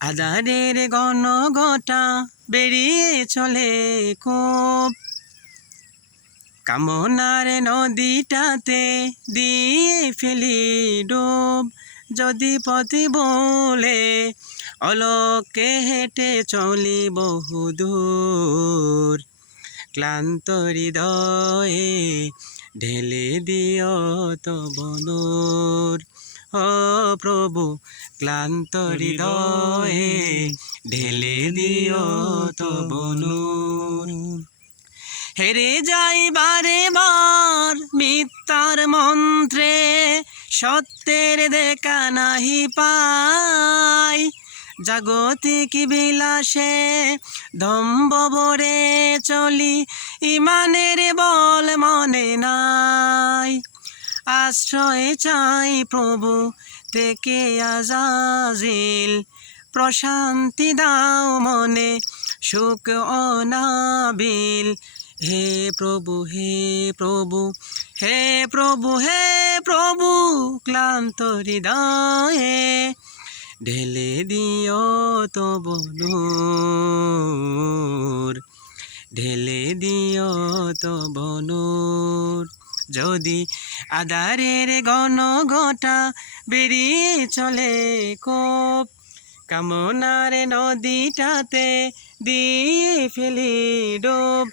আধারের ঘন ঘটা বেরিয়ে চলে খুব, কামনার নদীটাতে দিয়ে ফেলি ডুব। যদি পথে বলে অলোকে হেঁটে চলি বহুদূর, ক্লান্ত হৃদয়ে ঢেলে দিও তব নূর। ও প্রভু, ক্লান্ত হৃদয়ে ঢেলে দিও তব নূর। হেরে যাই বারে বার মিথ্যার মন্ত্রে, সত্যের দেখা নাহি পাই। জাগতিক বিলাসে দম্ভ ভরে চলি, ইমানের বল মনে নাই। আশ্রয় চাই প্রভু থেকে আজাজিল, প্রশান্তি দাও মনে সুখ অনাবিল। হে প্রভু, হে প্রভু, হে প্রভু, হে প্রভু, ক্লান্ত হৃদয়ে ঢেলে দিও তব নূর, ঢেলে দিও তব নূর। যদি আধারের ঘন ঘটা বেরিয়ে চলে কোপ, কামনার নদীটাতে দিয়ে ফেলি ডুব।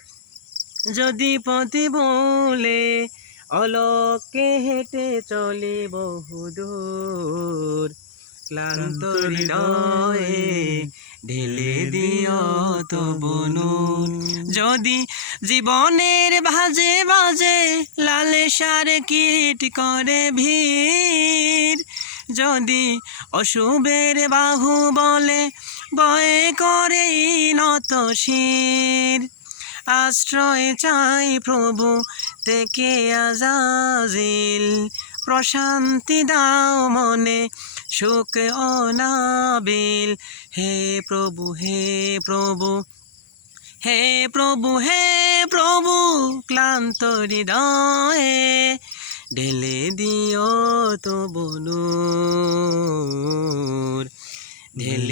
যদি পথে বলে অলোকে হেঁটে চলে বহুদূর, ক্লান্ত হৃদয়ে ঢেলে দিও তব নূর। যদি জীবনের ভাজে ভাজে লালসার কীট করে ভিড়, যদি অশুভের বাহু বলে ভয় করে নত শির, আশ্রয় চাই প্রভু থেকে আজাজিল, প্রশান্তি দাও মনে সুখ অনাবিল। হে প্রভু, হে প্রভু, হে প্রভু, হে প্রভু, ক্লান্ত হৃদয়ে ঢেলে দিও তব নূর, ঢেলে